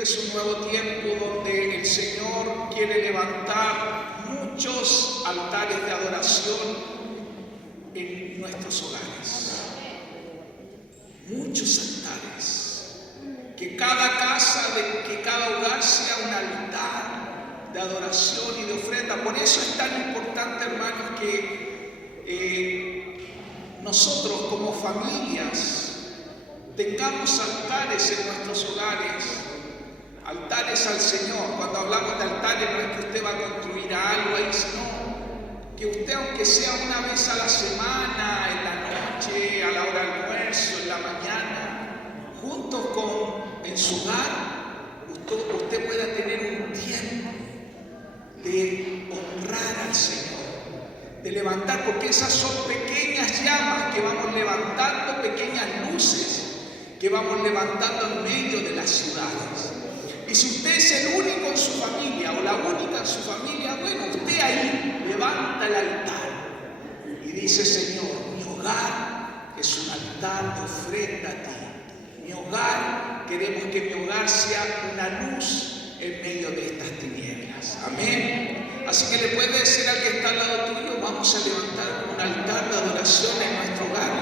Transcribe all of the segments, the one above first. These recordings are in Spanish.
este es un nuevo tiempo donde el Señor quiere levantar muchos altares de adoración en nuestros hogares. Muchos altares. Que cada casa, que cada hogar sea un altar de adoración y de ofrenda. Por eso es tan importante, hermanos, que nosotros como familias tengamos altares en nuestros hogares, altares al Señor. Cuando hablamos de altares no es que usted va a construir algo ahí, sino que usted, aunque sea una vez a la semana, en la noche, a la hora del almuerzo, en la mañana, en su hogar, usted pueda tener un tiempo de honrar al Señor, de levantar, porque esas son pequeñas llamas que vamos levantando, pequeñas luces que vamos levantando en medio de las ciudades. Y si usted es el único en su familia o la única en su familia, bueno, usted ahí levanta el altar y dice: Señor, mi hogar es un altar de ofrenda a ti. Mi hogar, queremos que mi hogar sea una luz en medio de estas tinieblas. Amén. Así que le puede decir al que está al lado tuyo: vamos a levantar un altar de adoración en nuestro hogar.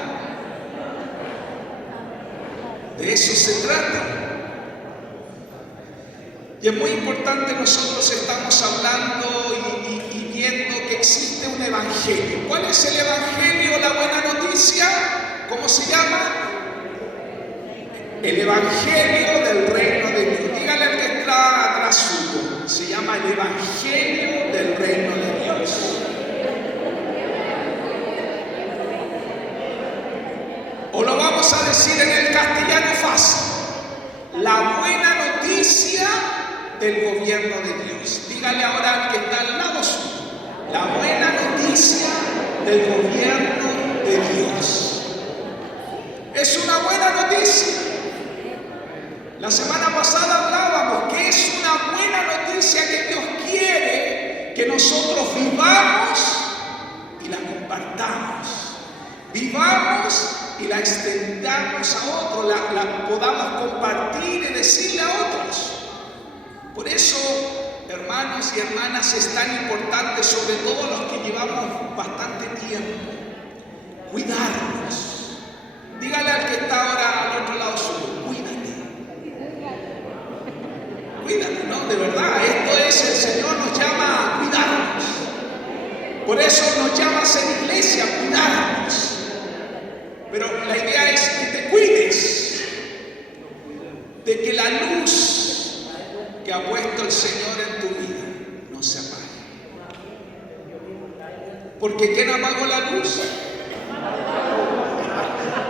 De eso se trata. Y es muy importante, nosotros estamos hablando y viendo que existe un evangelio. ¿Cuál es el evangelio? La buena noticia. ¿Cómo se llama? El evangelio del reino de Dios. Dígale al que está atrás suyo. Se llama el evangelio del reino de Dios. O lo vamos a decir en el castellano fácil: la buena noticia del gobierno de Dios. Dígale ahora al que está al lado suyo: la buena noticia del gobierno de Dios. Es una buena noticia. La semana pasada hablábamos que es una buena noticia que Dios quiere que nosotros vivamos y la compartamos. Vivamos y la extendamos a otros, la podamos compartir y decirle a otros. Por eso, hermanos y hermanas, es tan importante, sobre todo los que llevamos bastante tiempo, cuidarnos. Dígale al que está ahora al otro lado suyo: cuídate. Cuídate, ¿no? De verdad, esto es, el Señor nos llama a cuidarnos. Por eso nos llama a ser iglesia, a cuidarnos. Pero la idea es que te cuides de que la luz que ha puesto el Señor en tu vida no se apague. Porque ¿quién apagó la luz?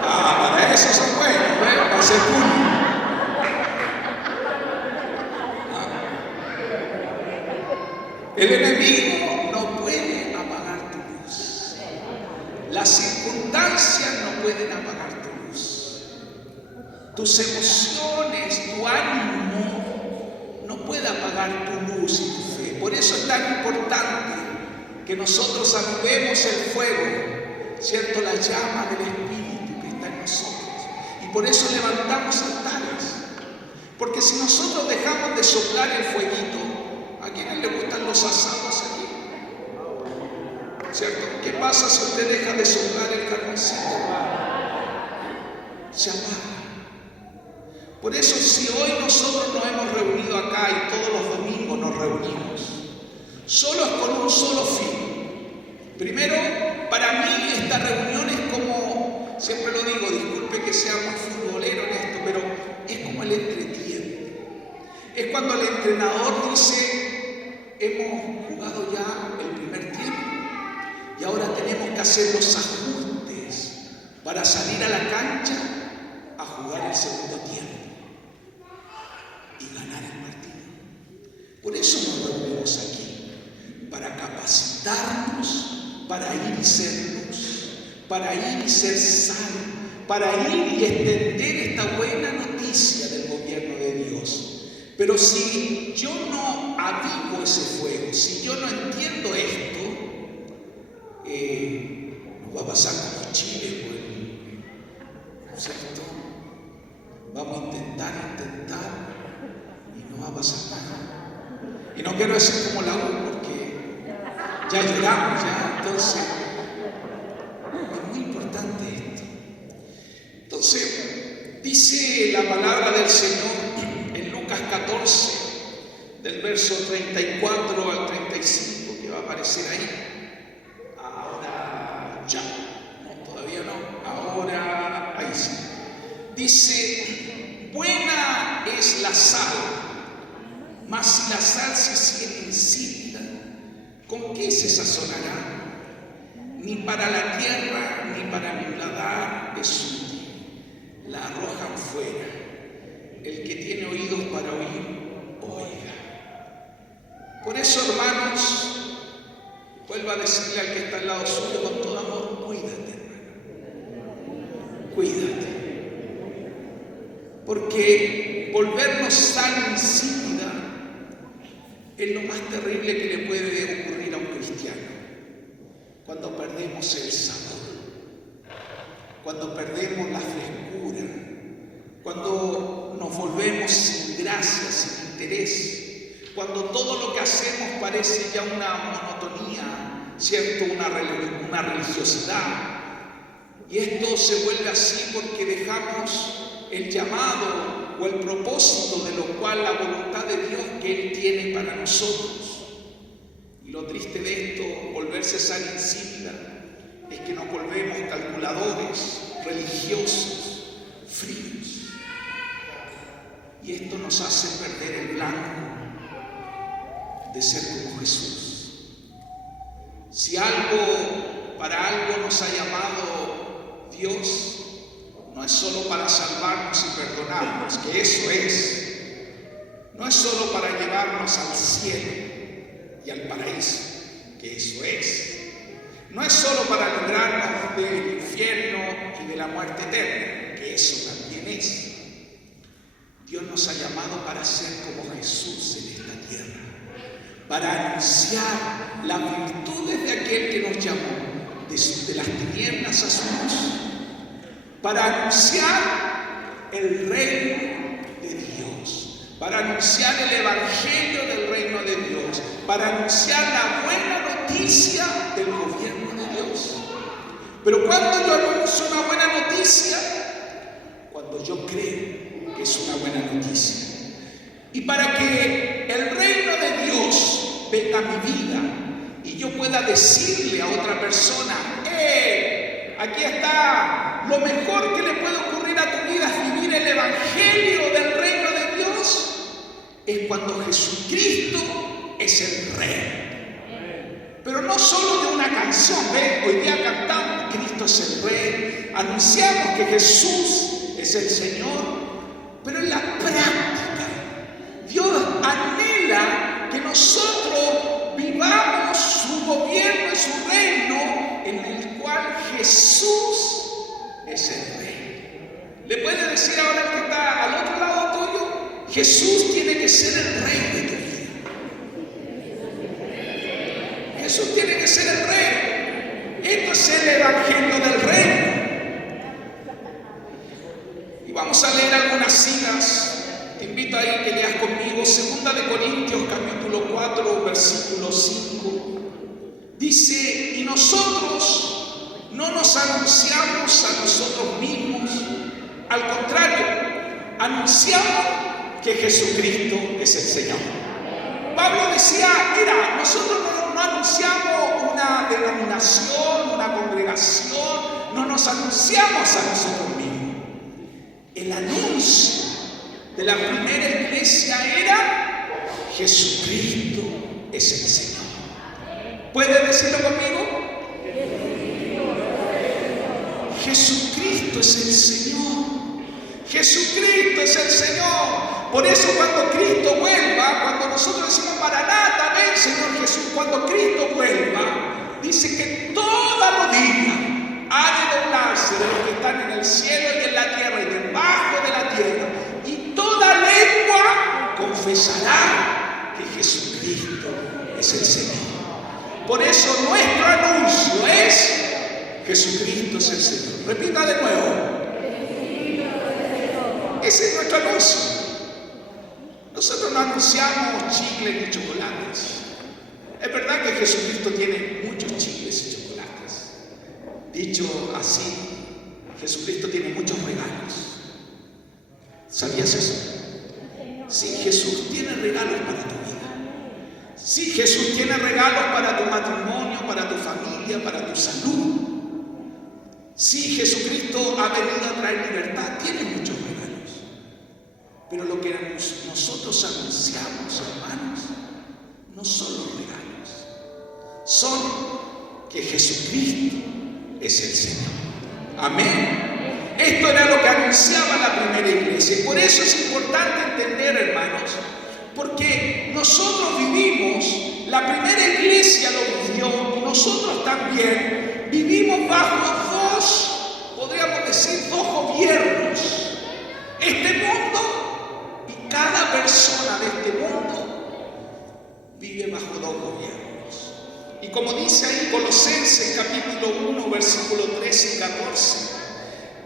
Para eso son buenos, ¿eh? Para ser puro. El enemigo no puede apagar tu luz. Las circunstancias no pueden apagar tu luz. Tus emociones, tu ánimo no puede apagar tu luz y tu fe. Por eso es tan importante que nosotros avivemos el fuego, ¿cierto? La llama del Espíritu que está en nosotros. Y por eso levantamos altares. Porque si nosotros dejamos de soplar el fueguito, ¿a quiénes le gustan los asados aquí? ¿Cierto? ¿Qué pasa si usted deja de soplar el carboncito? Se apaga. Por eso, si hoy nosotros nos hemos reunido acá y todos los domingos nos reunimos, solo es con un solo fin. Primero, para mí esta reunión es como, siempre lo digo, disculpe que sea muy futbolero en esto, pero es como el entretiempo. Es cuando el entrenador dice: hemos jugado ya el primer tiempo y ahora tenemos que hacer los ajustes para salir a la cancha a jugar el segundo tiempo y ganar el partido. Por eso nos reunimos aquí, para capacitarnos, para ir y ser luz, para ir y ser sal, para ir y extender esta buena noticia del gobierno de Dios. Pero si yo no avivo ese fuego, si yo no entiendo esto, nos va a pasar como Chile, ¿cierto? Vamos a intentar, y va a pasar nada. Y no quiero decir como la U, porque ya lloramos, entonces es muy importante esto. Entonces, dice la palabra del Señor en Lucas 14, del verso 34 al 35, que va a aparecer ahí. Ahora ya, no, todavía no, ahora ahí sí. Dice: buena es la sal, mas si la sal se hiciera insípida, ¿con qué se sazonará? Ni para la tierra ni para el muladar es útil, la arrojan fuera. El que tiene oídos para oír, oiga. Por eso, hermanos, vuelvo a decirle al que está al lado suyo con todo amor: cuídate, hermano, cuídate. Porque volvernos sal insípida es lo más terrible que le puede ocurrir a un cristiano. Cuando perdemos el sabor, cuando perdemos la frescura, cuando nos volvemos sin gracia, sin interés, cuando todo lo que hacemos parece ya una monotonía, ¿cierto? Una religiosidad. Y esto se vuelve así porque dejamos el llamado o el propósito de lo cual la voluntad de Dios que Él tiene para nosotros. Y lo triste de esto, volverse sal insípida, es que nos volvemos calculadores, religiosos, fríos. Y esto nos hace perder el blanco de ser como Jesús. Si para algo nos ha llamado Dios, no es solo para salvarnos y perdonarnos, que eso es. No es solo para llevarnos al cielo y al paraíso, que eso es. No es solo para librarnos del infierno y de la muerte eterna, que eso también es. Dios nos ha llamado para ser como Jesús en esta tierra, para anunciar las virtudes de aquel que nos llamó de las tinieblas a su luz, para anunciar el reino de Dios, para anunciar el evangelio del reino de Dios, para anunciar la buena noticia del gobierno de Dios. Pero cuando yo anuncio una buena noticia, cuando yo creo que es una buena noticia. Y para que el reino de Dios venga a mi vida y yo pueda decirle a otra persona: aquí está, lo mejor que le puede ocurrir a tu vida es vivir el evangelio del reino de Dios, es cuando Jesucristo es el Rey. Pero no solo de una canción, hoy día cantamos Cristo es el Rey, anunciamos que Jesús es el Señor, pero en la práctica Dios anhela que nosotros vivamos su gobierno y su reino, en el cual Jesús es el Rey. ¿Le puede decir ahora el que está al otro lado tuyo? Jesús tiene que ser el Rey de tu vida. Jesús tiene que ser el Rey. Esto es el evangelio del reino. Y vamos a leer algunas citas. Te invito a ir que leas conmigo 2 Corintios capítulo 4 versículo 5. Dice: y nosotros no nos anunciamos a nosotros mismos, al contrario, anunciamos que Jesucristo es el Señor. Pablo decía: mira, nosotros no anunciamos una denominación, una congregación, no nos anunciamos a nosotros mismos. El anuncio de la primera iglesia era: Jesucristo es el Señor. ¿Puede decirlo conmigo? Jesucristo es el Señor. Jesucristo es el Señor. Por eso cuando Cristo vuelva, cuando nosotros decimos Maranata, ven Señor Jesús, cuando Cristo vuelva, dice que toda rodilla ha de doblarse de los que están en el cielo y en la tierra y debajo de la tierra, y toda lengua confesará que Jesucristo es el Señor. Por eso nuestro anuncio es: Jesucristo es el Señor. Repita de nuevo. Ese es nuestro anuncio. Nosotros no anunciamos chicles ni chocolates. Es verdad que Jesucristo tiene muchos chicles y chocolates. Dicho así, Jesucristo tiene muchos regalos. ¿Sabías eso? Sí, Jesús tiene regalos para tu vida. Sí, Jesús tiene regalos para tu matrimonio, para tu familia, para tu salud. Sí, Jesucristo ha venido a traer libertad, tiene muchos regalos. Pero lo que nosotros anunciamos, hermanos, no son los regalos. Son que Jesucristo es el Señor. Amén. Esto era lo que anunciaba la primera iglesia. Y por eso es importante entender, hermanos, porque nosotros vivimos, la primera iglesia lo vivió, y nosotros también vivimos bajo podríamos decir, dos gobiernos. Este mundo y cada persona de este mundo vive bajo dos gobiernos. Y como dice ahí Colosenses capítulo 1, versículo 13 y 14,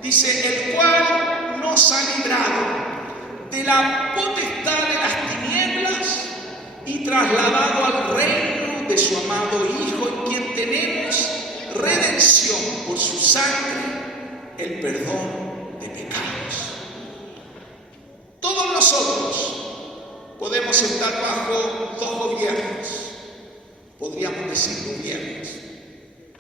dice, el cual nos ha librado de la potestad de las tinieblas y trasladado al reino de su amado Hijo, en quien tenemos redención por su sangre, el perdón de pecados. Todos nosotros podemos estar bajo dos gobiernos, podríamos decir gobiernos,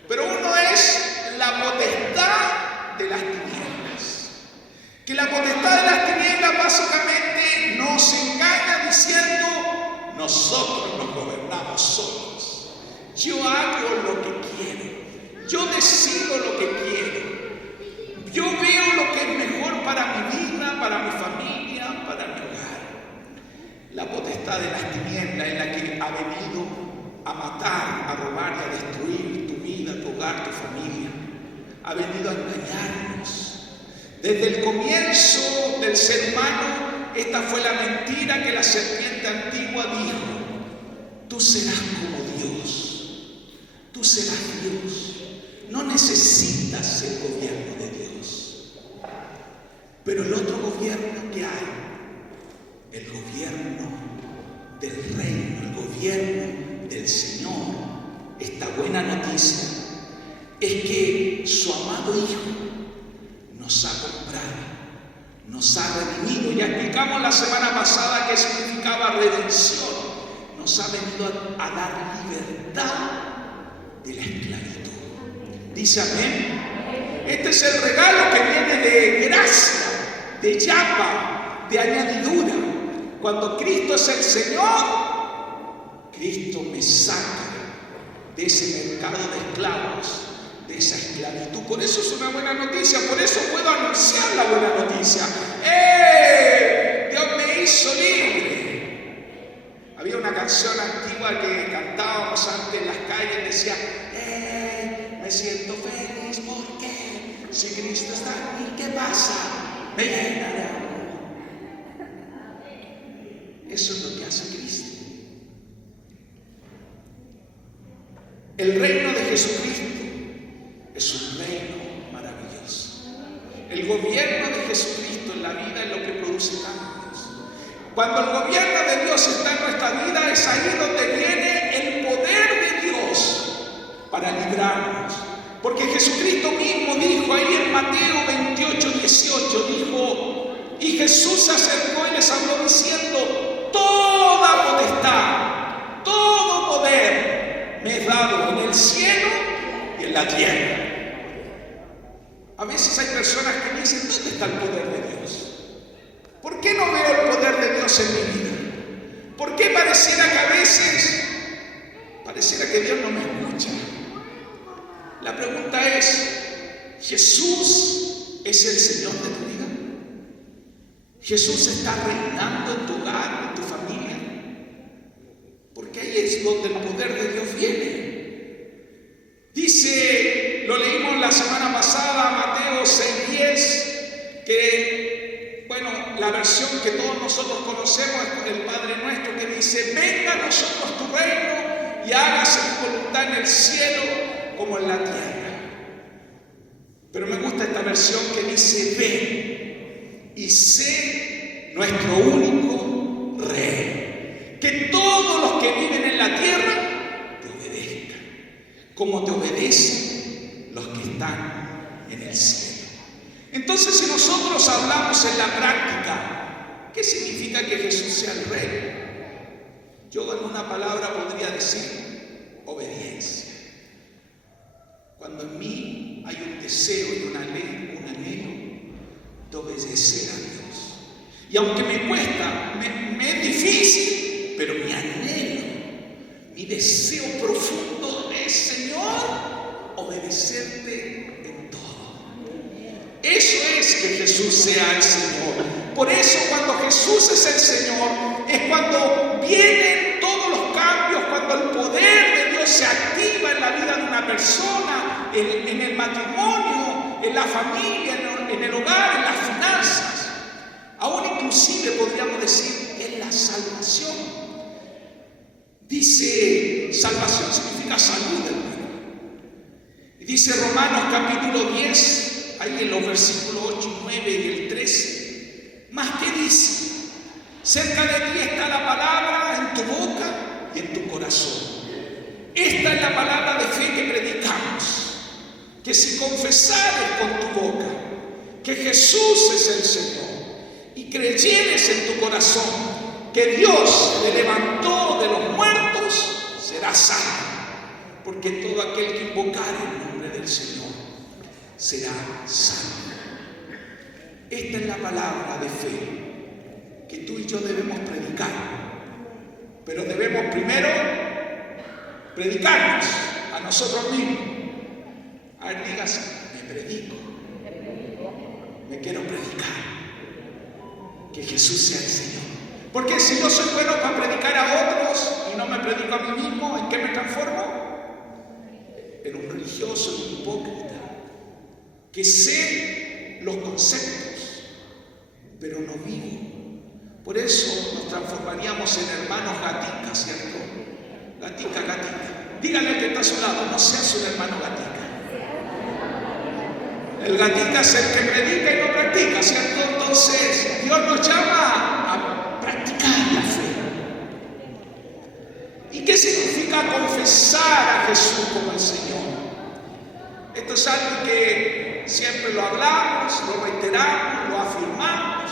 pero uno es la potestad de las tinieblas, que la potestad de las tinieblas básicamente nos engaña diciendo, nosotros nos gobernamos solos, yo hago lo que quiero, yo decido lo que quiero, yo veo lo que es mejor para mi vida, para mi familia, para mi hogar. La potestad de las tinieblas es la que ha venido a matar, a robar y a destruir tu vida, tu hogar, tu familia. Ha venido a engañarnos. Desde el comienzo del ser humano, esta fue la mentira que la serpiente antigua dijo. Tú serás como Dios. Tú serás Dios. No necesitas el gobierno de Dios. Pero el otro gobierno que hay, el gobierno del reino, el gobierno del Señor, esta buena noticia es que su amado Hijo nos ha comprado, nos ha redimido. Ya explicamos la semana pasada qué significaba redención. Nos ha venido a dar libertad de la esclavitud. Dice amén. Este es el regalo que viene de gracia, de yapa, de añadidura. Cuando Cristo es el Señor, Cristo me saca de ese mercado de esclavos, de esa esclavitud. Por eso es una buena noticia, por eso puedo anunciar la buena noticia. Dios me hizo libre. Había una canción antigua que cantábamos antes en las calles, decía, me siento feliz porque si Cristo está en mí, ¿qué pasa? Me llena de amor. Eso es lo que hace Cristo. El reino de Jesucristo es un reino maravilloso. El gobierno de Jesucristo en la vida es lo que produce cambios. Cuando el gobierno de Dios está en nuestra vida, es ahí donde viene el poder de Dios para librarnos. Porque Jesucristo mismo dijo ahí en Mateo 28, 18, dijo, y Jesús se acercó y les habló diciendo, toda potestad, todo poder me es dado en el cielo y en la tierra. A veces hay personas que me dicen, ¿dónde está el poder de Dios? ¿Por qué no veo el poder de Dios en mi vida? ¿Por qué pareciera que a veces, pareciera que Dios no me escucha? La pregunta es, ¿Jesús es el Señor de tu vida? ¿Jesús está reinando en tu hogar, en tu familia? Porque ahí es donde el poder de Dios viene. Dice, lo leímos la semana pasada, Mateo 6:10, que, bueno, la versión que todos nosotros conocemos es el Padre Nuestro, que dice, venga a nosotros tu reino y hágase tu voluntad en el cielo como en la tierra. Pero me gusta esta versión que dice, ven y sé nuestro único rey. como te obedecen los que están en el cielo. Entonces, si nosotros hablamos en la práctica, ¿qué significa que Jesús sea el Rey? Yo en una palabra podría decir obediencia. Cuando en mí hay un deseo y un anhelo de obedecer a Dios. Y aunque me cuesta, me es difícil, pero mi anhelo, mi deseo profundo es, Señor, obedecerte en todo. Eso es que Jesús sea el Señor. Por eso cuando Jesús es el Señor, es cuando vienen todos los cambios, cuando el poder de Dios se activa en la vida de una persona, en el matrimonio, en la familia, en el hogar, en las finanzas. Aún inclusive podríamos decir en la salvación. Dice, salvación significa salud, hermano. Y dice Romanos capítulo 10, ahí en los versículos 8 y 9 y el 13, más que dice, cerca de ti está la palabra en tu boca y en tu corazón. Esta es la palabra de fe que predicamos, que si confesares con tu boca que Jesús es el Señor y creyeres en tu corazón que Dios le levantó de los muertos, serás salvo, porque todo aquel que invocare el nombre del Señor será salvo. Esta es la palabra de fe que tú y yo debemos predicar, pero debemos primero predicarnos a nosotros mismos. A ver, dígase, me predico, me quiero predicar, que Jesús sea el Señor. Porque si yo soy bueno para predicar a otros y no me predico a mí mismo, ¿en qué me transformo? En un religioso, en un hipócrita, que sé los conceptos, pero no vivo. Por eso nos transformaríamos en hermanos gatica, ¿cierto? Gatica, gatica. Dígale al que está a su lado, no seas un hermano gatica. El gatica es el que predica y no practica, ¿cierto? Entonces, Dios nos llama a practicar la fe. ¿Y qué significa confesar a Jesús como el Señor? Esto es algo que siempre lo hablamos, lo reiteramos, lo afirmamos,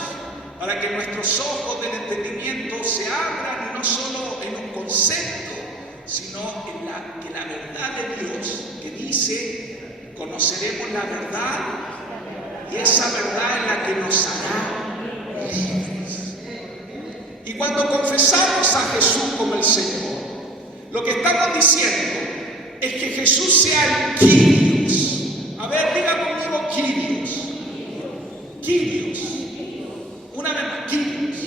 para que nuestros ojos del entendimiento se abran, y no solo en un concepto, sino en que la verdad de Dios, que dice, conoceremos la verdad, y esa verdad es la que nos hará libres. Y cuando confesamos a Jesús como el Señor, lo que estamos diciendo es que Jesús sea el Kyrios. A ver, diga conmigo Kyrios. Kyrios. Una vez más, Kyrios.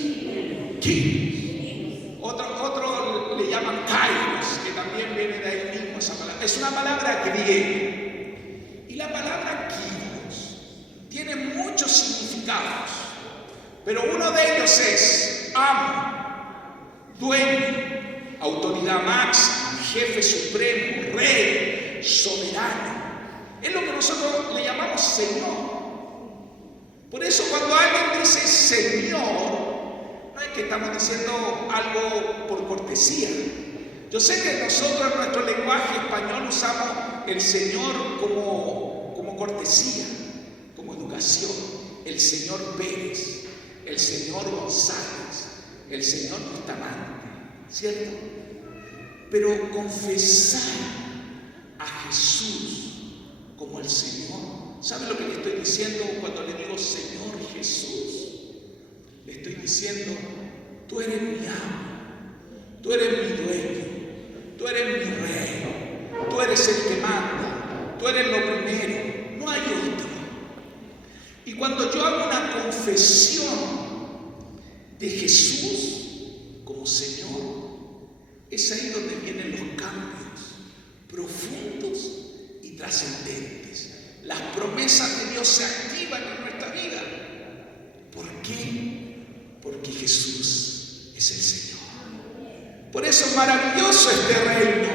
Kyrios. Otro le llaman Kairos, que también viene de ahí mismo esa palabra. Es una palabra griega. Y la palabra Kyrios tiene muchos significados, pero uno de ellos es amo, dueño, autoridad máxima, jefe supremo, rey, soberano. Es lo que nosotros le llamamos Señor. Por eso cuando alguien dice Señor, no es que estamos diciendo algo por cortesía. Yo sé que nosotros en nuestro lenguaje español usamos el Señor como cortesía, como educación. El señor Pérez, el señor González, el señor Bustamante, ¿cierto? Pero confesar a Jesús como el Señor, ¿sabe lo que le estoy diciendo cuando le digo Señor Jesús? Le estoy diciendo, tú eres mi amo, tú eres mi dueño, tú eres mi rey, tú eres el que manda, tú eres lo primero, no hay otro. Y cuando yo hago una confesión de Jesús como Señor, es ahí donde vienen los cambios profundos y trascendentes. Las promesas de Dios se activan en nuestra vida. ¿Por qué? Porque Jesús es el Señor. Por eso es maravilloso este reino.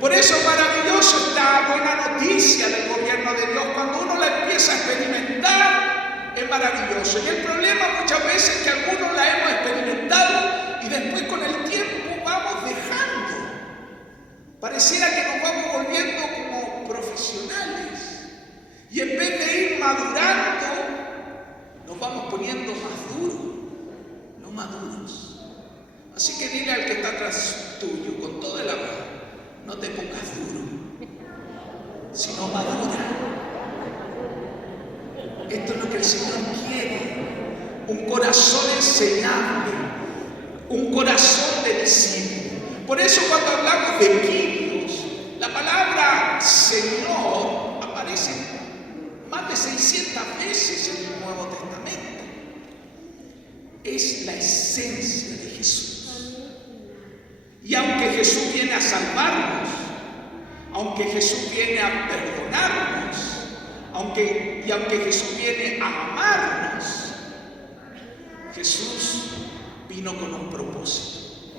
Por eso es maravilloso esta buena noticia del gobierno de Dios. Cuando uno la empieza a experimentar, es maravilloso. Y el problema muchas veces es que algunos la hemos experimentado y después con el tiempo vamos dejando. Pareciera que nos vamos volviendo como Así que dile al que está atrás tuyo, con todo el amor, no te pongas duro, sino madura. Esto es lo que el Señor quiere. Un corazón enseñable, un corazón de discípulo. Por eso cuando hablamos de Kyrios, la palabra Señor aparece más de 600 veces en el Nuevo Testamento. Es la esencia de Jesús. Y aunque Jesús viene a salvarnos, aunque Jesús viene a perdonarnos, aunque Jesús viene a amarnos, Jesús vino con un propósito,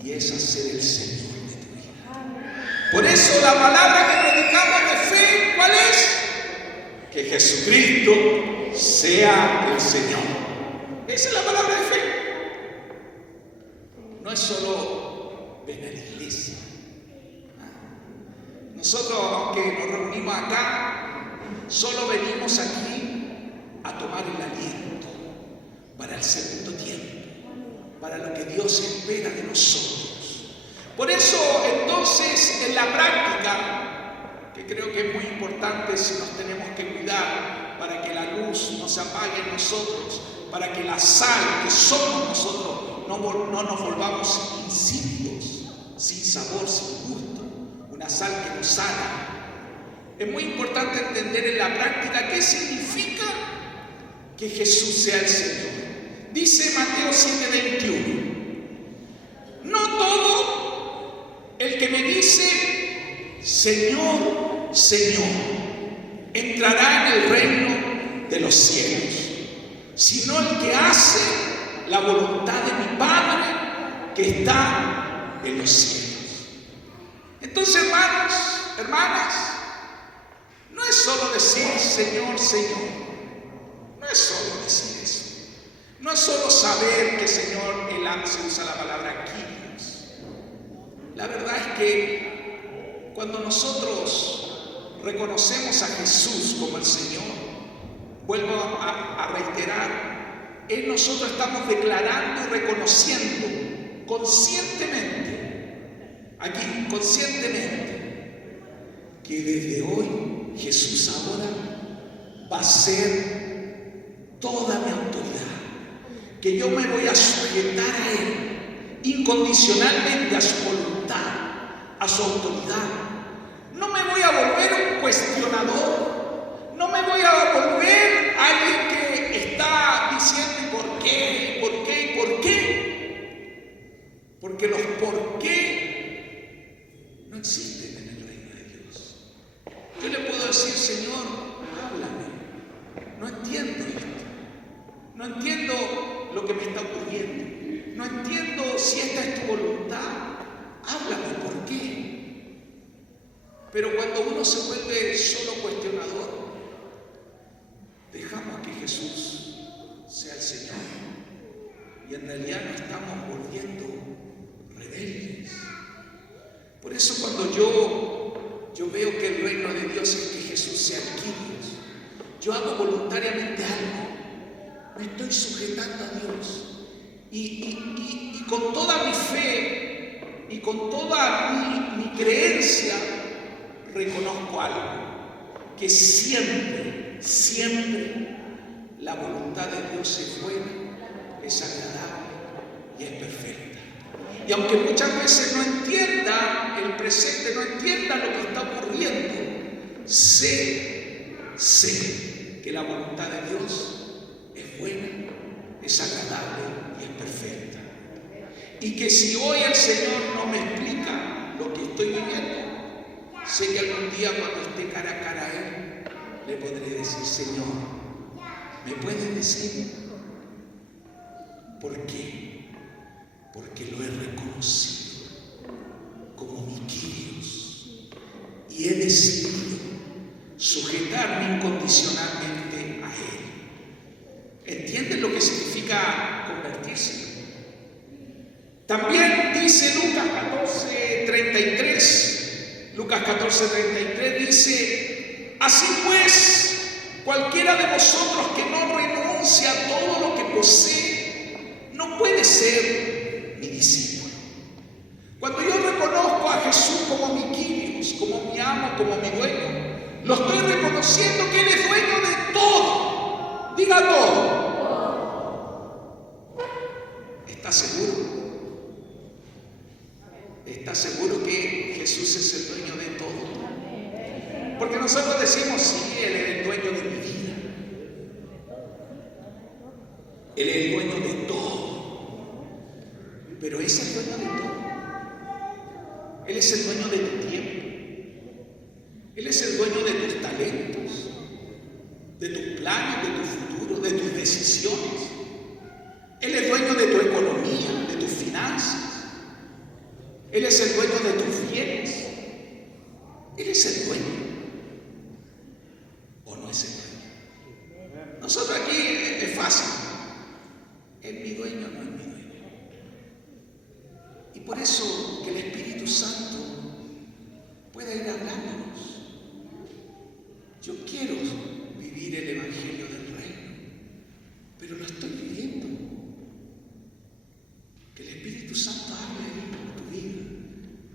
y es hacer el Señor de tu vida. Por eso la palabra que predicamos de fe, ¿cuál es? Que Jesucristo sea el Señor. Esa es la palabra de fe. No es solo ven a la iglesia. Nosotros, aunque nos reunimos acá, solo venimos aquí a tomar el aliento para el segundo tiempo, para lo que Dios espera de nosotros. Por eso, entonces, en la práctica, que creo que es muy importante si nos tenemos que cuidar para que la luz no se apague en nosotros, para que la sal que somos nosotros no nos volvamos insípidos, sin sabor, sin gusto, una sal que nos sana. Es muy importante entender en la práctica qué significa que Jesús sea el Señor. Dice Mateo 7:21, no todo el que me dice Señor, Señor, entrará en el reino de los cielos, sino el que hace la voluntad de mi Padre que está en los cielos. Entonces, hermanos, hermanas, no es solo decir Señor, Señor. No es solo decir eso. No es solo saber que Señor, se usa la palabra Kyrios. La verdad es que cuando nosotros reconocemos a Jesús como el Señor, vuelvo a reiterar, en nosotros estamos declarando y reconociendo conscientemente, aquí, conscientemente, que desde hoy Jesús ahora va a ser toda mi autoridad, que yo me voy a sujetar a Él incondicionalmente, a su voluntad, a su autoridad. No me voy a volver un cuestionador, no me voy a volver alguien que está diciendo ¿y por qué? ¿Y por qué? ¿Y por qué? Porque los por qué no existen en el reino de Dios. Yo le puedo decir, Señor, háblame, no entiendo esto, no entiendo lo que me está ocurriendo, no entiendo si esta es tu voluntad, háblame, ¿por qué? Pero cuando uno se vuelve solo cuestionador, dejamos que Jesús sea el Señor y en realidad nos estamos volviendo rebeldes. Por eso cuando yo veo que el reino de Dios es que Jesús sea el Kyrios, yo hago voluntariamente algo, me estoy sujetando a Dios y con toda mi fe y con toda mi creencia reconozco algo, que siempre la voluntad de Dios es buena, es agradable y es perfecta. Y aunque muchas veces no entienda el presente, no entienda lo que está ocurriendo, sé que la voluntad de Dios es buena, es agradable y es perfecta. Y que si hoy el Señor no me explica lo que estoy viviendo, sé que algún día cuando esté cara a cara a Él, le podré decir, Señor, ¿me puedes decir por qué? Porque lo he reconocido como mi Kyrios y he decidido sujetarme incondicionalmente a Él. ¿Entienden lo que significa convertirse? También dice Lucas 14:33. Lucas 14:33 dice, así pues, cualquiera de vosotros que no renuncia a todo lo que posee, no puede ser mi como mi dueño. Lo estoy reconociendo que Él es dueño de todo. Diga todo. ¿Está seguro? ¿Está seguro que Jesús es el dueño de todo? Porque nosotros decimos, sí, Él es el dueño de mi vida. Él es el dueño de todo. Pero ¿es el dueño de todo? Él es el dueño de tu tiempo. Él es el dueño de tus talentos, de tus planes, de tu futuro, de tus decisiones. Él es dueño de tu economía, de tus finanzas. Él es el dueño de tus bienes. Él es el dueño. ¿O no es el dueño? Nosotros aquí es fácil. Es mi dueño, no es mi dueño. Y por eso que el Espíritu Santo pueda ir hablándonos. Yo quiero vivir el Evangelio del Reino, pero lo estoy viviendo. Que el Espíritu Santo hable por tu vida.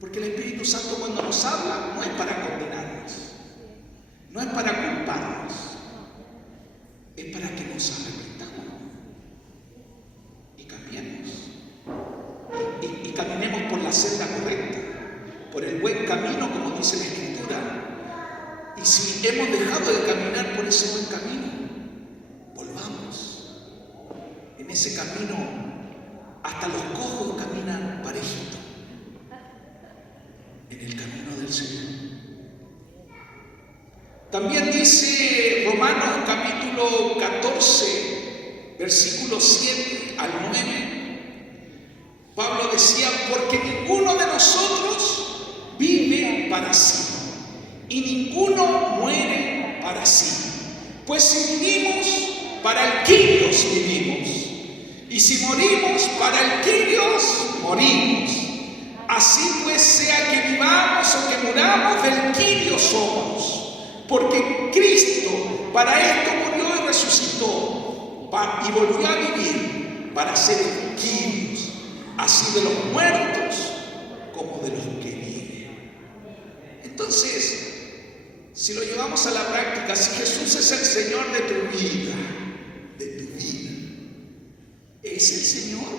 Porque el Espíritu Santo cuando nos habla no es para condenarnos, no es para culparnos, es para que nos arrepentamos y cambiemos. Y caminemos por la senda correcta, por el buen camino, como dice la Escritura. Y si hemos dejado de caminar por ese buen camino, volvamos. En ese camino, hasta los cojos caminan parejito. En el camino del Señor. También dice Romanos capítulo 14, versículos 7 al 9. Pablo decía, porque ninguno de nosotros vive para sí. Y ninguno muere para sí. Pues si vivimos, para el Kyrios vivimos. Y si morimos, para el Kyrios morimos. Así pues, sea que vivamos o que muramos, del Kyrios somos. Porque Cristo para esto murió y resucitó. Y volvió a vivir para ser el Kyrios. Así de los muertos como de los que viven. Entonces, si lo llevamos a la práctica, si Jesús es el Señor de tu vida, ¿es el Señor?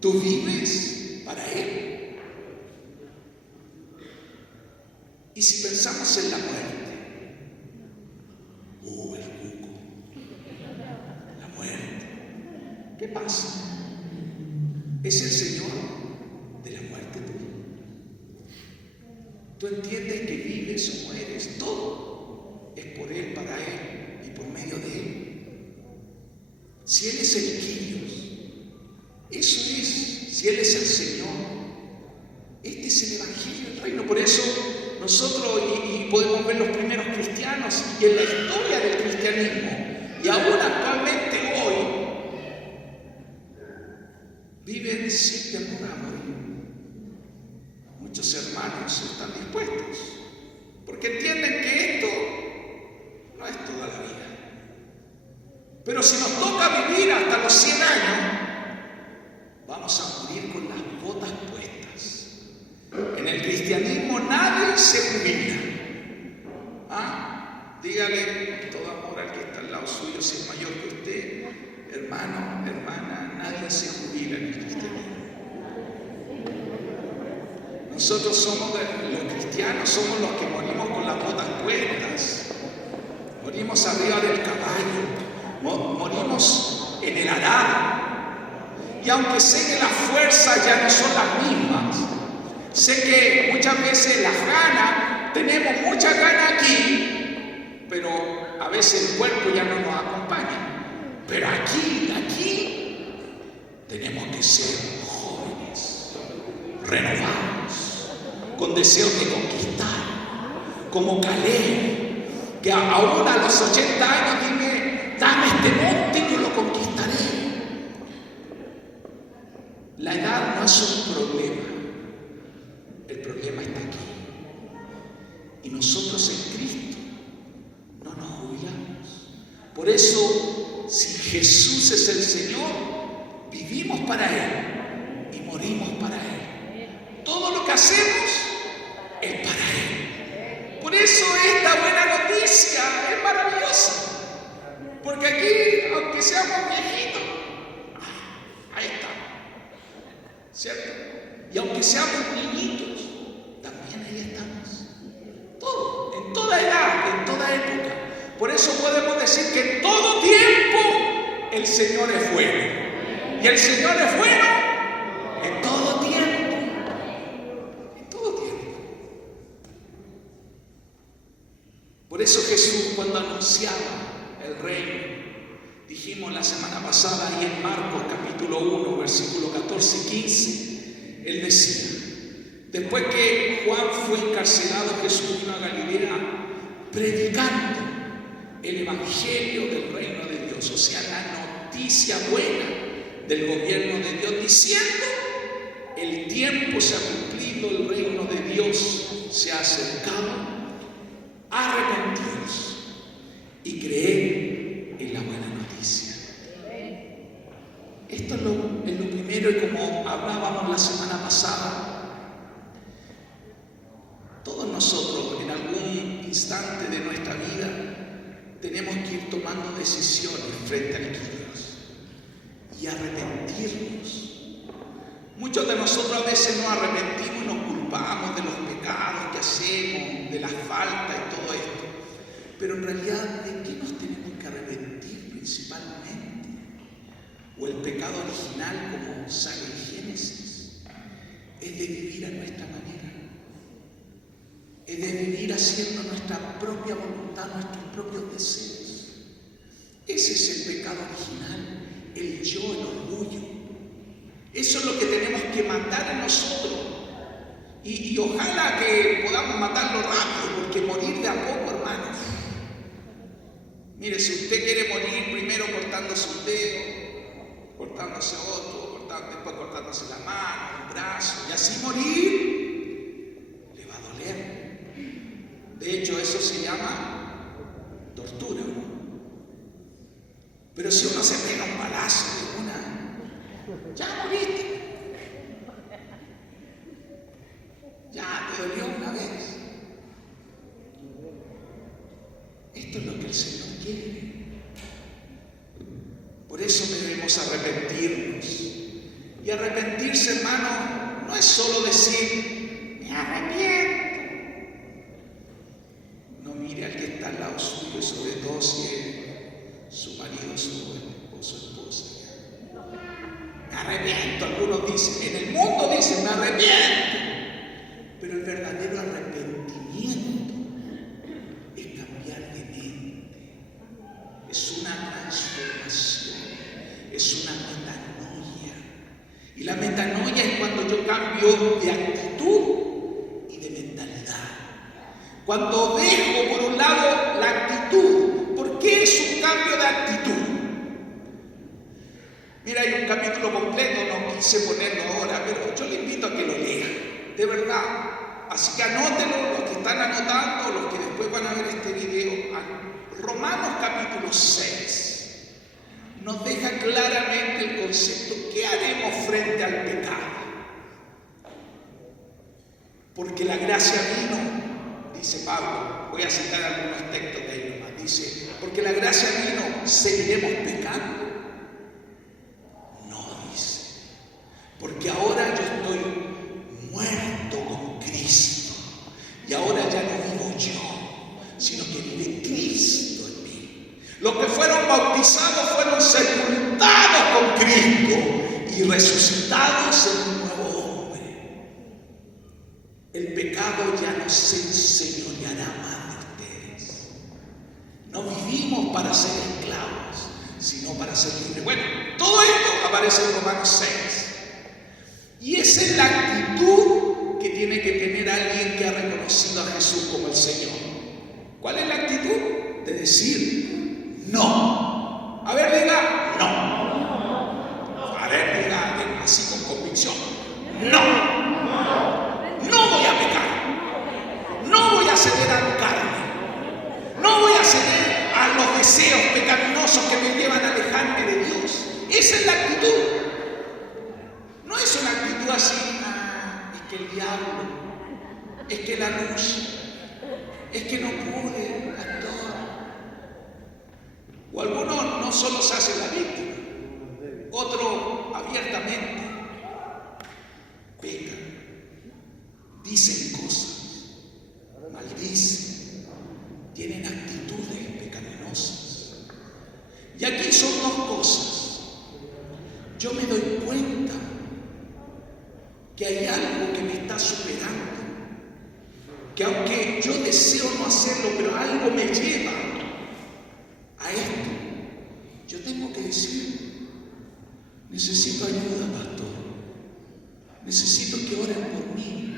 ¿Tú vives para Él? Y si pensamos en la muerte, el cuco, la muerte, ¿qué pasa? ¿Es el Señor de la muerte tuya? Tú entiendes que vives o mueres, todo es por Él, para Él y por medio de Él. Si Él es el Kyrios, eso es, si Él es el Señor, este es el Evangelio del Reino. Por eso nosotros, y podemos ver los primeros cristianos y en la historia del cristianismo, y aún actualmente hoy, viven sin temor a morir. Muchos hermanos están dispuestos, porque entienden que esto no es toda la vida. Pero si nos toca vivir hasta los 100 años, vamos a morir con las botas puestas. En el cristianismo nadie se jubila. Dígale con todo amor al que está al lado suyo, si es mayor que usted, hermano, hermana, nadie se jubila en el cristianismo. Nosotros somos los cristianos, somos los que morimos con las botas puestas. Morimos arriba del caballo, morimos en el arado. Y aunque sé que las fuerzas ya no son las mismas, sé que muchas veces las ganas, tenemos muchas ganas aquí, pero a veces el cuerpo ya no nos acompaña. Pero aquí tenemos que ser jóvenes, renovados, con deseos de conquistar, como Caleb, que aún a los 80 años dime, dame este monte y yo lo conquistaré. La edad no es un problema, el problema está aquí. Y nosotros en Cristo no nos jubilamos. Por eso, si Jesús es el Señor, vivimos para Él y morimos para Él. Todo lo que hacemos es para Él. ¿cierto? Y aunque seamos niñitos, también ahí estamos. Todo, en toda edad, en toda época. Por eso podemos decir que en todo tiempo el Señor es bueno. Y el Señor es bueno en todo tiempo. En todo tiempo. Por eso Jesús, cuando anunciaba el reino, dijimos la semana pasada ahí en Marcos capítulo 1, versículo 14 y 15, Él decía, después que Juan fue encarcelado, Jesús vino a Galilea predicando el evangelio del reino de Dios, o sea, la noticia buena del gobierno de Dios, diciendo, el tiempo se ha cumplido, el reino de Dios se ha acercado, arrepentíos y creed en la buena noticia. Esto es lo primero, y como hablábamos la semana pasada, todos nosotros en algún instante de nuestra vida tenemos que ir tomando decisiones frente al Dios y arrepentirnos. Muchos de nosotros a veces nos arrepentimos y nos culpamos de los pecados que hacemos, de las faltas y todo esto. Pero en realidad, ¿de qué nos tenemos que arrepentir principalmente? ¿O el pecado original, como sale en Génesis? Es de vivir a nuestra manera. Es de vivir haciendo nuestra propia voluntad, nuestros propios deseos. Ese es el pecado original, el yo, el orgullo. Eso es lo que tenemos que matar en nosotros. Y ojalá que podamos matarlo rápido, porque morir de a poco, hermanos. Mire, si usted quiere morir, primero cortándose un dedo, cortándose otro, después cortándose la mano, el brazo, y así morir, le va a doler. De hecho, eso se llama tortura, ¿no? Pero si uno se pega un balazo de una, ya moriste. Ya te dolió una vez. Esto es lo que el Señor quiere. Por eso debemos arrepentirnos. Y arrepentirse, hermano, no es solo decir, me arrepiento. No mire al que está al lado suyo, sobre todo si es su marido, su esposa. Me arrepiento, algunos dicen, en el mundo dicen, me arrepiento. Pero el verdadero arrepentimiento es cambiar de mente. Es una transformación, es una metanoia. Y la metanoia es cuando yo cambio de actitud y de mentalidad. Cuando dejo por un lado la actitud. ¿Por qué es un cambio de actitud? Mira, hay un capítulo completo, no quise ponerlo ahora, pero yo le invito a que lo lea, de verdad. Así que anótenlo, los que están anotando, los que después van a ver este video. Romanos capítulo 6 nos deja claramente el concepto, ¿qué haremos frente al pecado? Porque la gracia vino, dice Pablo, voy a citar algunos textos de ahí nomás, dice, porque la gracia vino, ¿seguiremos pecando? No, dice, porque ahora yo estoy muerto con Cristo, y ahora ya no vivo yo, sino que vive Cristo en mí. Los que fueron bautizados fueron sepultados con Cristo y resucitados en un nuevo hombre. El pecado ya no se enseñoreará más de ustedes. No vivimos para ser esclavos, sino para ser libres. Bueno, todo esto aparece en Romanos 6. Y esa es la actitud que tiene que tener alguien que ha reconocido a Jesús como el Señor. ¿Cuál es la actitud? De decir no. A ver, diga no. A ver, diga así con convicción. No. No voy a pecar. No voy a ceder a mi carne. No voy a ceder a los deseos pecaminosos que me llevan a alejarme de Dios. Esa es la actitud. No es una actitud así, es que el diablo, es que la luz, es que no pude, pastor. O algunos no solo se hacen la víctima, otros abiertamente. dicen cosas, maldicen, tienen actitudes pecaminosas. Y aquí son dos cosas. Yo me doy cuenta que hay algo que me está superando, que aunque yo deseo no hacerlo, pero algo me lleva a esto. Yo tengo que decir, necesito ayuda, pastor. Necesito que oren por mí.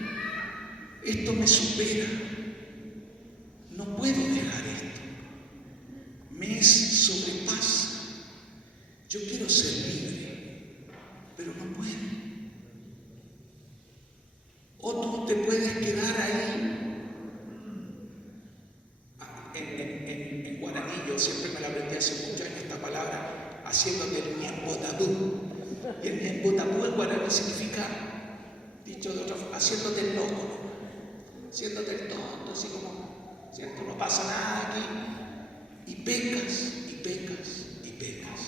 Esto me supera. No puedo dejar esto. Me sobrepasa. Yo quiero ser libre, pero no puedo. O tú te puedes quedar ahí. En guaraní, yo siempre me la aprendí hace muchos años esta palabra, haciéndote el ñembotabú. Y el ñembotabú en guaraní significa, dicho de otra forma, haciéndote el loco, haciéndote el tonto, así como, ¿cierto? No pasa nada aquí. Y pecas, y pecas, y pecas.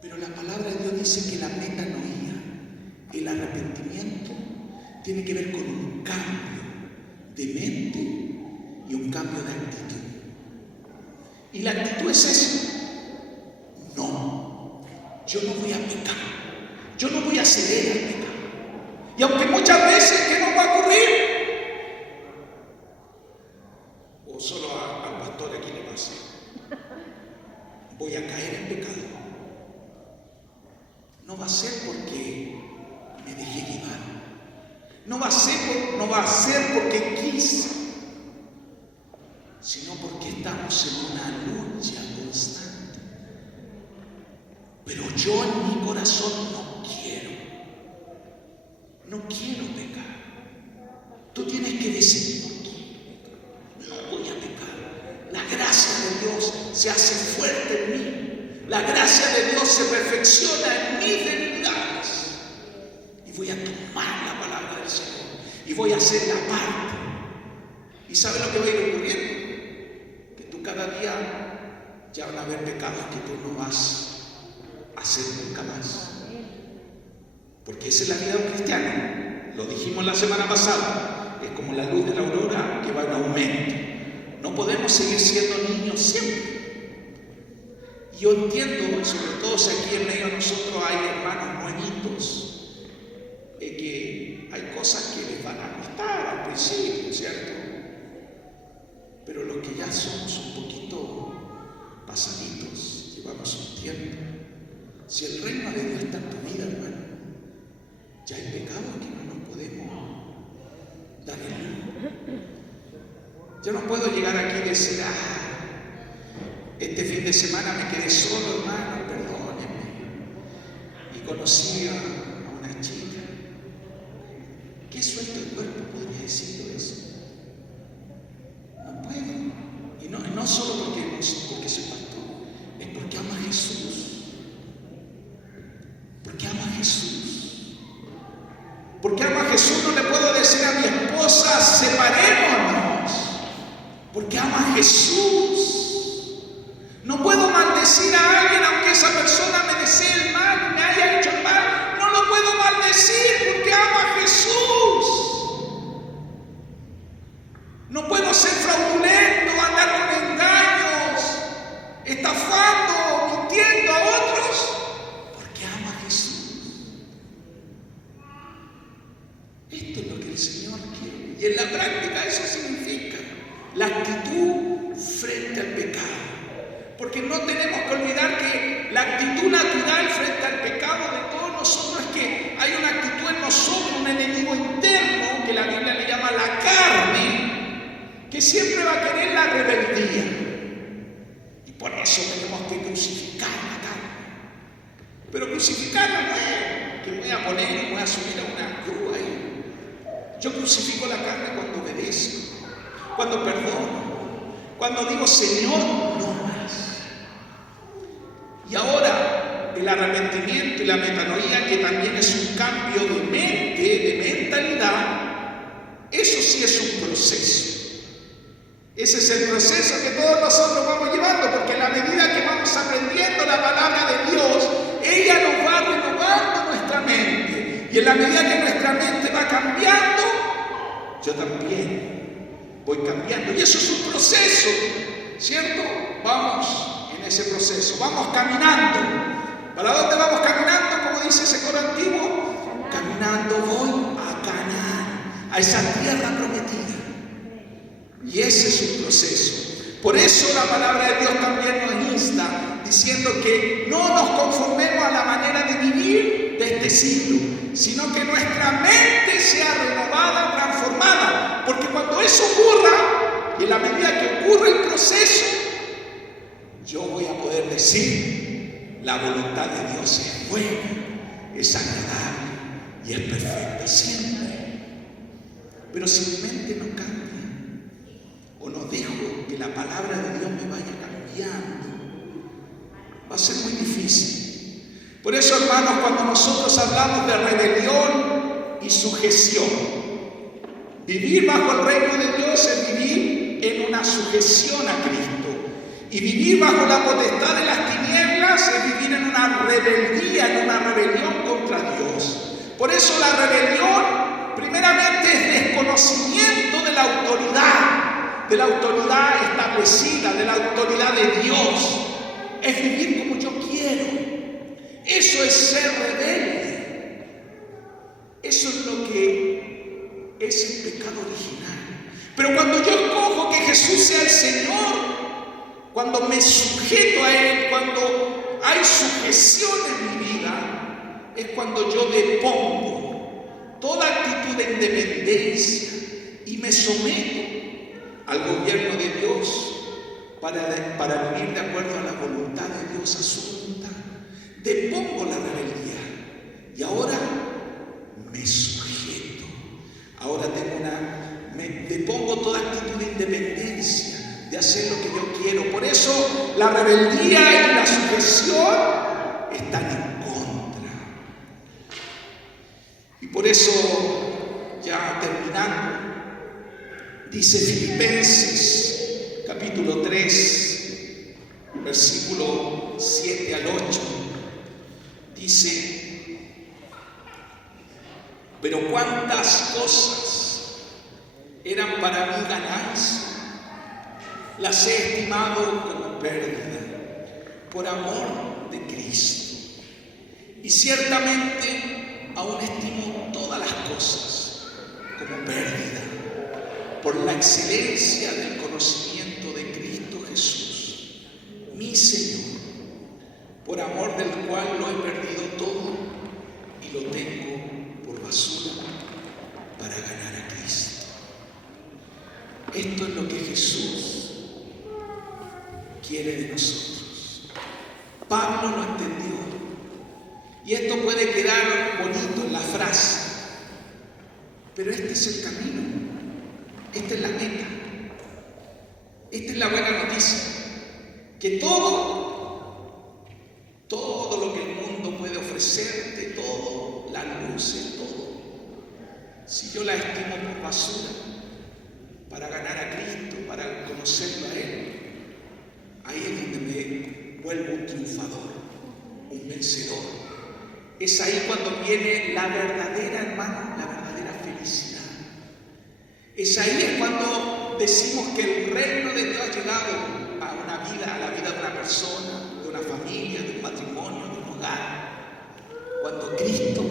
Pero la palabra de Dios dice que la metanoía, el arrepentimiento, tiene que ver con un cambio de mente y un cambio de actitud. Y la actitud es eso. No, yo no voy a pecar. Yo no voy a ceder al pecado. Y aunque muchas veces, ¿qué nos va a ocurrir? O solo al pastor aquí le pasa. Voy a caer en pecado. No va a ser porque me dejé llevar. No va a ser porque quise, sino porque estamos en una lucha constante. Pero yo en mi corazón no quiero pecar. Tú tienes que decir, no voy a pecar. La gracia de Dios se hace fuerte en mí. La gracia de Dios se perfecciona en mis debilidades. Y voy a tomar la palabra del Señor y voy a hacer la parte. ¿Y sabes lo que va a ir ocurriendo? Que tú cada día ya van a haber pecados que tú no vas a hacer nunca más. Porque esa es la vida de un cristiano. Lo dijimos la semana pasada. Es como la luz de la aurora que va en aumento. No podemos seguir siendo niños siempre. Yo entiendo, sobre todo si aquí en medio de nosotros hay hermanos nuevitos, que hay cosas que les van a costar al principio, ¿cierto? Pero los que ya somos un poquito pasaditos, llevamos un tiempo. Si el reino de Dios está en tu vida, hermano, ya hay pecados que no nos podemos dar el lujo. Yo no puedo llegar aquí y decir, este fin de semana me quedé solo, hermano, perdónenme. Y conocí a una chica. ¿Qué suelto el cuerpo podría decir eso? No puedo. Y no solo porque soy pastor, es porque ama a Jesús. Porque ama a Jesús. Porque ama a Jesús, no le puedo decir a mi esposa, separémonos. Porque ama a Jesús. No puedo maldecir a alguien aunque esa persona me desee el mal, me haya hecho el mal. No lo puedo maldecir porque ama a Jesús. No puedo ser fraudulento, andar con engaños, estafando, mintiendo a otros, porque ama a Jesús. Esto es lo que el Señor quiere. Y en la práctica eso significa la actitud frente al pecado. Porque no tenemos que olvidar que la actitud natural frente al pecado de todos nosotros es que hay una actitud en nosotros, un enemigo interno, que la Biblia le llama la carne, que siempre va a querer la rebeldía. Y por eso tenemos que crucificar la carne. Pero crucificarla no es que me voy a poner y me voy a subir a una cruz ahí. Yo crucifico la carne cuando obedezco, cuando perdono, cuando digo, Señor, no más. Y ahora, el arrepentimiento y la metanoía, que también es un cambio de mente, de mentalidad, eso sí es un proceso. Ese es el proceso que todos nosotros vamos llevando, porque a la medida que vamos aprendiendo la palabra de Dios, ella nos va renovando nuestra mente. Y Y en la medida que nuestra mente va cambiando, yo también voy cambiando. Y eso es un proceso, ¿cierto? Vamos en ese proceso, vamos caminando. ¿Para dónde vamos caminando? Como dice ese coro antiguo, caminando voy a Canaán, a esa tierra prometida. Y ese es un proceso. Por eso la palabra de Dios también nos insta, diciendo que no nos conformemos a la manera de vivir de este siglo, sino que nuestra mente sea renovada, transformada. Porque cuando eso ocurra, y en la medida que ocurre el proceso, yo voy a poder decir, la voluntad de Dios es buena, es agradable y es perfecta siempre. Pero si mi mente no cambia, o no dejo que la palabra de Dios me vaya cambiando, va a ser muy difícil. Por eso, hermanos, cuando nosotros hablamos de rebelión y sujeción, vivir bajo el reino de Dios es vivir en una sujeción a Cristo. Y vivir bajo la potestad de las tinieblas es vivir en una rebeldía, en una rebelión contra Dios. Por eso la rebelión, primeramente, es desconocimiento de la autoridad establecida, de la autoridad de Dios. Es vivir como yo quiero. Eso es ser rebelde. Eso es lo que es el pecado original. Pero cuando yo escojo que Jesús sea el Señor, cuando me sujeto a Él, cuando hay sujeción en mi vida, es cuando yo depongo toda actitud de independencia y me someto al gobierno de Dios para vivir de acuerdo a la voluntad de Dios, a su voluntad. Depongo la rebeldía y ahora me sujeto. Ahora me depongo toda actitud de independencia, de hacer lo que yo quiero. Por eso la rebeldía y la sujeción están en contra. Y por eso, ya terminando, dice Filipenses capítulo 3, versículo 7 al 8, dice: pero cuántas cosas eran para mí ganancia, las he estimado como pérdida por amor de Cristo. Y ciertamente aún estimo todas las cosas como pérdida por la excelencia del conocimiento de Cristo Jesús, mi Señor, por amor del cual lo he perdido todo y lo tengo por basura para ganar a Cristo. Esto es lo que Jesús quiere de nosotros. Pablo lo entendió. Y esto puede quedar bonito en la frase, pero este es el camino, esta es la meta, esta es la buena noticia, que todo lo que el mundo puede ofrecerte, todo, las luces, todo, si yo la estimo por basura para ganar a Cristo, para conocerlo a Él, ahí es donde me vuelvo un triunfador, un vencedor. Es ahí cuando viene la verdadera, hermano, la verdadera felicidad. Es ahí es cuando decimos que el reino de Dios ha llegado a una vida, a la vida de una persona, de una familia, de un matrimonio, de un hogar. Cuando Cristo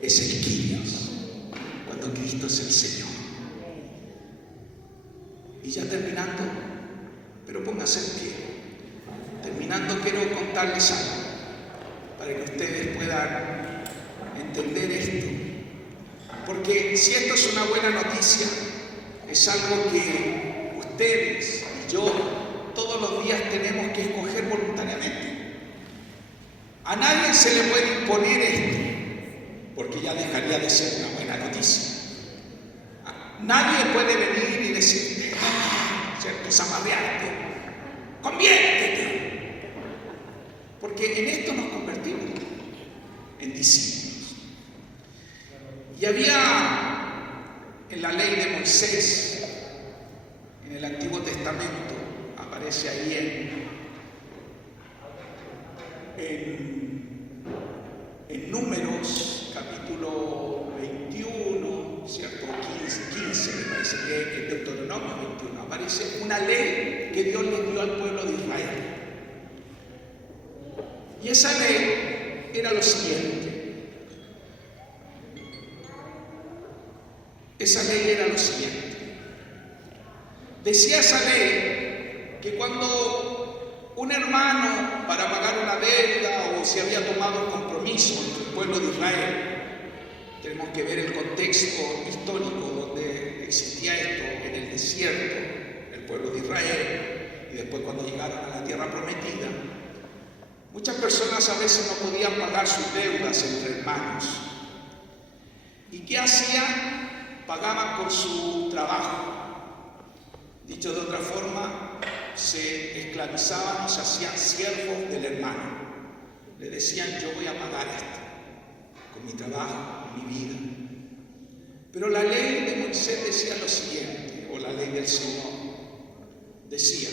es el Kyrios, cuando Cristo es el Señor. Y ya terminando, pero póngase en pie. Terminando, quiero contarles algo para que ustedes puedan entender esto. Porque si esto es una buena noticia, es algo que ustedes y yo todos los días tenemos que escoger voluntariamente. A nadie se le puede imponer esto, porque ya dejaría de ser una buena noticia. Nadie puede venir y decirte, ¿cierto? Zamarrearte, conviértete. Porque en esto nos convertimos en discípulos. Y había en la ley de Moisés, en el Antiguo Testamento, aparece ahí en Números, capítulo Deuteronomio 21, aparece una ley que Dios le dio al pueblo de Israel. Y esa ley era lo siguiente. Esa ley era lo siguiente. Decía esa ley que cuando un hermano, para pagar una deuda o si había tomado un compromiso con el pueblo de Israel, tenemos que ver el contexto histórico donde existía esto en el desierto, el pueblo de Israel, y después cuando llegaron a la tierra prometida. Muchas personas a veces no podían pagar sus deudas entre hermanos. ¿Y qué hacían? Pagaban con su trabajo. Dicho de otra forma, se esclavizaban o se hacían siervos del hermano. Le decían, yo voy a pagar esto con mi trabajo, con mi vida. Pero la ley de Moisés decía lo siguiente, o la ley del Señor, decía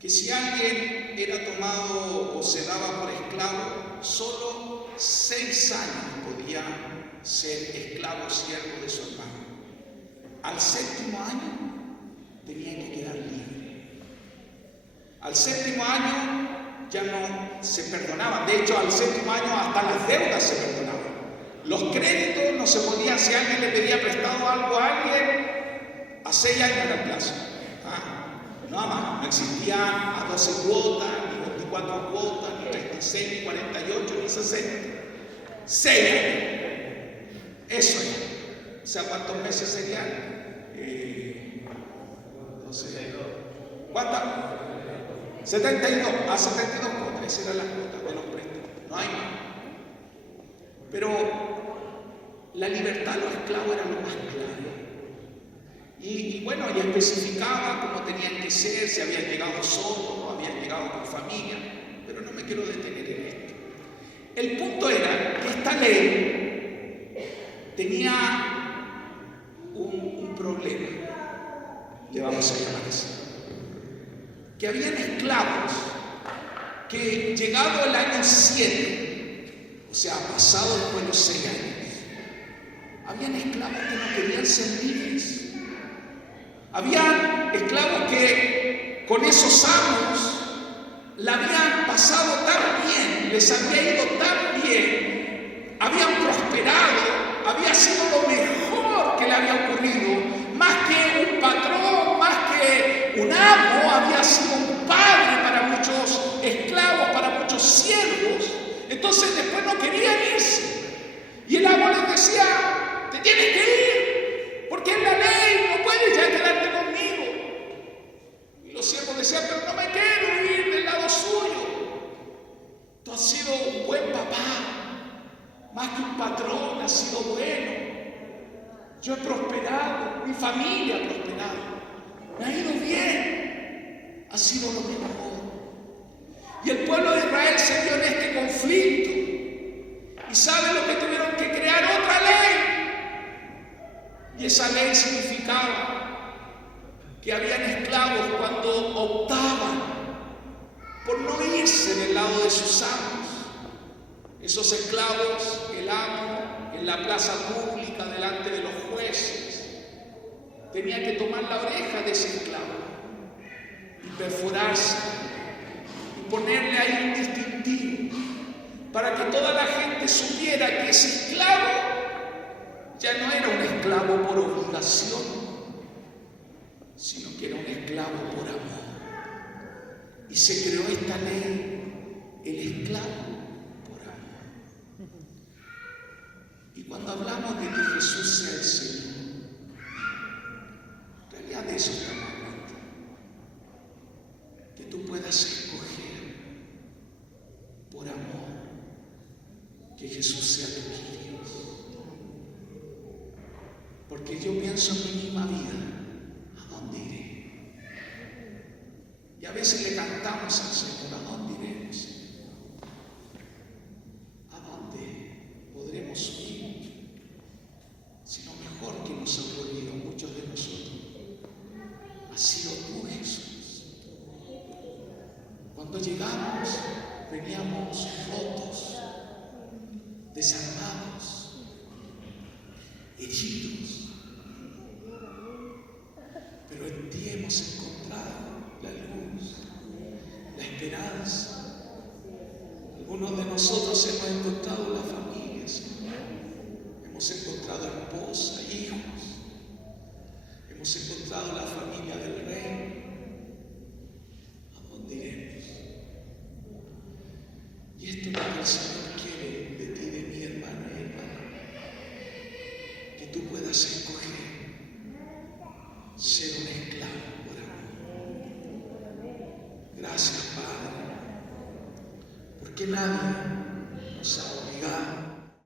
que si alguien era tomado o se daba por esclavo, solo 6 años podía ser esclavo o siervo de su hermano. Al 7º año tenía que quedar libre. Al 7º año ya no se perdonaban. De hecho, al 7º año hasta las deudas se perdonaban. Los créditos no se podían, si alguien le pedía prestado algo a alguien, a 6 años era el plazo. Nada más, no existían a 12 cuotas, ni 24 cuotas, ni 36, ni 48, ni 60. 6 años. Eso es. O sea, ¿cuántos meses serían? 12. ¿Cuántas? 72. A 72 cuotas. Esas eran las cuotas de los préstamos. No hay más. Pero la libertad de los esclavos era lo más claro. Y bueno, ya especificaba cómo tenían que ser, si habían llegado solos o habían llegado con familia, pero no me quiero detener en esto. El punto era que esta ley tenía un problema, le vamos a llamar así, que habían esclavos que llegado el año 7, o sea, pasado después los 6 años, habían esclavos que no querían ser libres. Habían esclavos que con esos amos la habían pasado tan bien, les había ido tan bien, habían prosperado, había sido lo mejor que le había ocurrido, más que un patrón, más que un amo, había sido un padre para muchos esclavos, para muchos siervos. Entonces después no querían irse. Y el amo les decía, te tienes que ir, porque es la ley, no puedes ya quedarte conmigo. Y los siervos decían, pero no me quiero ir del lado suyo. Tú has sido un buen papá, más que un patrón, has sido bueno. Yo he prosperado, mi familia ha prosperado, me ha ido bien, ha sido lo mejor. Y el pueblo de Israel se vio en este conflicto. ¿Y sabe lo que tuvieron que crear? Otra ley. Y esa ley significaba que habían esclavos cuando optaban por no irse del lado de sus amos. Esos esclavos, el amo, en la plaza pública, delante de los jueces, tenía que tomar la oreja de ese esclavo y perforarse y ponerle ahí un distintivo para que toda la gente supiera que ese esclavo ya no era un esclavo por obligación, sino que era un esclavo por amor. Y se creó esta ley, el esclavo por amor. Y cuando hablamos de que Jesús sea el Señor, en realidad de eso estamos hablando. Que tú puedas escoger por amor que Jesús sea tu Dios. Porque yo pienso en mi misma vida, ¿a dónde iré? Y a veces le cantamos al Señor, ¿a dónde iremos? ¿A dónde podremos ir? Si lo mejor que nos ha ocurrido muchos de nosotros ha sido tú, Jesús. Cuando llegamos, veníamos rotos, desarmados, heridos. hemos encontrado la luz, la esperanza. Algunos de nosotros hemos encontrado la familia, Señor. Hemos encontrado esposa, hijos. Hemos encontrado la familia del Rey. ¿A dónde iremos? Y esto es lo que el Señor quiere de ti, de mí, hermano y hermana. Que tú puedas escoger ser un esclavo por amor. Gracias, Padre, porque nadie nos ha obligado